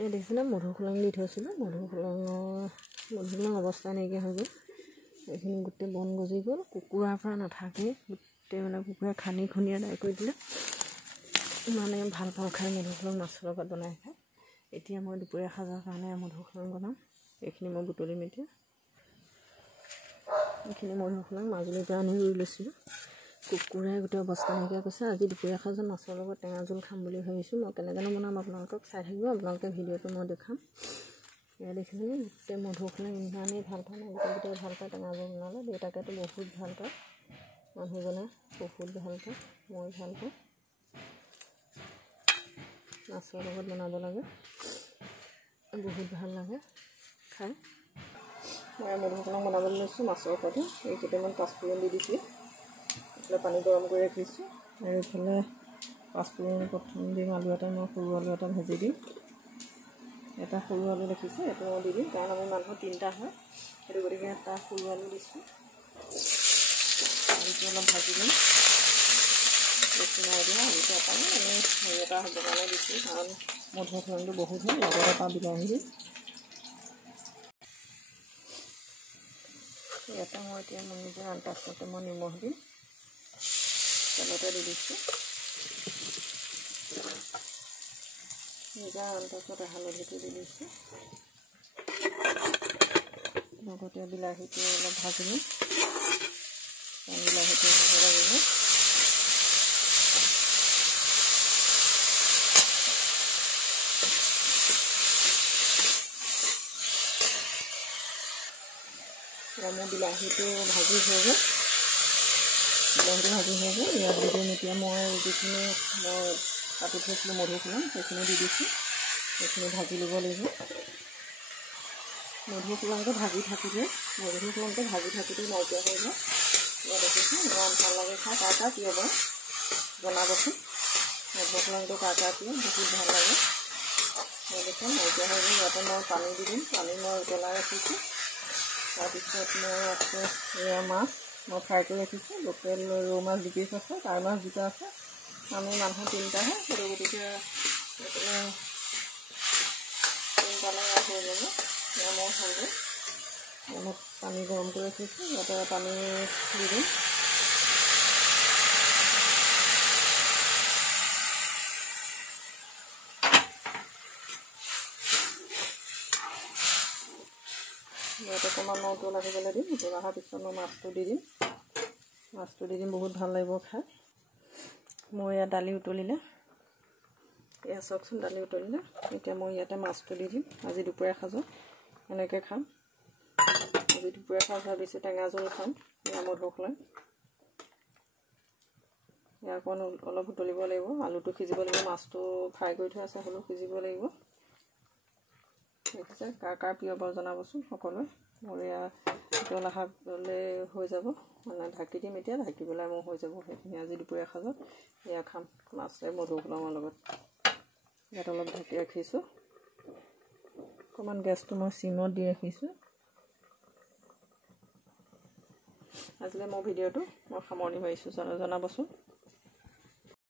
এই দেখিছেনে মধুসোলাং দি থৈছিলোঁ, মধুসোলাং অৱস্থা নাইকিয়া হৈ গ'ল। এইখিনি গোটেই বন গজি গ'ল, কুকুৰাৰ পৰা নাথাকেই, গোটেই মানে কুকুৰাই খানি খুন্দি আদায় কৰি দিলে। মানে ভাল পাওঁ খাই মধুসোলাং মাছৰ লগত বনাই খায়। এতিয়া মই দুপৰীয়া সাজৰ কাৰণে মধুসোলাং বনাম। এইখিনি মই বুটলিম এতিয়া। এইখিনি মধুসোলাং মাজুলীৰ পৰা আনি ৰুই লৈছিলোঁ। কুকুৰাই গোটেই অৱস্থা নাইকিয়া কৈছে। আজি দুপৰীয়া সাজত মাছৰ লগত টেঙা জোল খাম বুলি ভাবিছোঁ। মই কেনেকৈ বনাম আপোনালোকক চাই থাকিব, আপোনালোকে ভিডিঅ'টো মই দেখাম। এয়া দেখিছেনে গোটেই মধুসোলাং ইমানেই ভাল পায়, গোটেই ভাল পায় টেঙা জোল বনালে। দেউতাকেতো বহুত ভাল পায়, মানুহজনে বহুত ভাল পায়, মই ভাল পাওঁ। মাছৰ লগত বনাব লাগে, বহুত ভাল লাগে খাই। মই মধুসোলাং বনাবলৈ লৈছোঁ মাছৰ ওপৰতে। এই কেইটামান পাঁচফোৰণ দি দিছোঁ, এইফালে পানী গৰম কৰি ৰাখিছোঁ, আৰু এইফালে পাঁচফোৰণ প্ৰথম দিম। আলু এটা মই সৰু আলু এটা ভাজি দিম। এটা সৰু আলু দেখিছোঁ, এইটো মই দি দিম, কাৰণ আমি মানুহ 3টা হয়, সেইটো গতিকে এটা সৰু আলু দিছোঁ। আলুটো অলপ ভাজি দিম, বেছি নাই দিয়া। আলুটো অকণমান এনেই হেৰি এটা হ'ব কাৰণে দিছোঁ, কাৰণ মধুসোলাংটো বহুত হয়। লগত এটা বিলাহী দিম। ইয়াতে মই এতিয়া নিজে আন্তাজতে মই নিমখ দিম, তেলতে দি দিছোঁ। নিজা আন্তাজতে হালধিটো দি দিছোঁ। লগতে বিলাহীটো অলপ ভাজি দিম, বিলাহীটো ভাজিব লাগিব। মোৰ বিলাহীটো ভাজি হৈ গ'ল, ইয়াত দি দিম। এতিয়া মই যিখিনি মই কাটি থৈছিলোঁ মধুসোলাং, সেইখিনি দি দিছোঁ। সেইখিনি ভাজি ল'ব লাগিব। মধুসোলাংটো ভাজি থাকোঁতে নাইকিয়া হৈ যায়। ইয়াত দেখিছোঁ ইমান ভাল লাগে খাই। কাৰ প্ৰিয় বাৰু বনাবচোন। মধুসোলাংটো কাৰ প্ৰিয়, বহুত ভাল লাগে। দেখোন নাইকিয়া হৈ গ'ল। ইয়াতে মই পানী দি দিম। পানী মই উতলাই ৰাখিছোঁ। তাৰপিছত মই আছে এয়া মাছ মই ফ্ৰাই কৰি ৰাখিছোঁ। লোকেল ৰৌ মাছ 2 পিচ আছে, কাই মাছ 2টা আছে। আমি মানুহ 3টাহে, সেইটো গতিকে 3টালৈ হৈ যাব। এয়া মই হৈ গ'ল। অলপ পানী গৰম কৰি ৰাখিছোঁ, ইয়াতে পানী দি দিম। ইয়াত অকণমান মই উতল আহিবলৈ দিম। উতল অহাৰ পিছত মই মাছটো দি দিম। বহুত ভাল লাগিব খাই। মই ইয়াত দালি উতলিলে, এয়া চাওকচোন দালি উতলিলে। এতিয়া মই ইয়াতে মাছটো দি দিম। আজি দুপৰীয়া সাজত এনেকৈ খাম। আজি দুপৰীয়া সাজ ভাবিছোঁ টেঙা জোল খাম। এয়া মধুসোলাং, এয়া অকণ অলপ উতলিব লাগিব। আলুটো সিজিব লাগিব, মাছটো ফ্ৰাই কৰি থোৱা আছে, হ'লেও সিজিব লাগিব। দেখিছে কাৰ প্ৰিয় বাৰু জনাবচোন সকলোৱে। মোৰ এয়া উতল অহালৈ হৈ যাব, মানে ঢাকি দিম। এতিয়া ঢাকি পেলাই মোৰ হৈ যাব সেইখিনি আজি দুপৰীয়া সাজত। এয়া খাম মাছে মধুসোলাঙৰ লগত। ইয়াত অলপ ঢাকি ৰাখিছোঁ, অকণমান গেছটো মই চিমত দি ৰাখিছোঁ। আজিলৈ মোৰ ভিডিঅ'টো মই সামৰণি মাৰিছোঁ। জনাবচোন।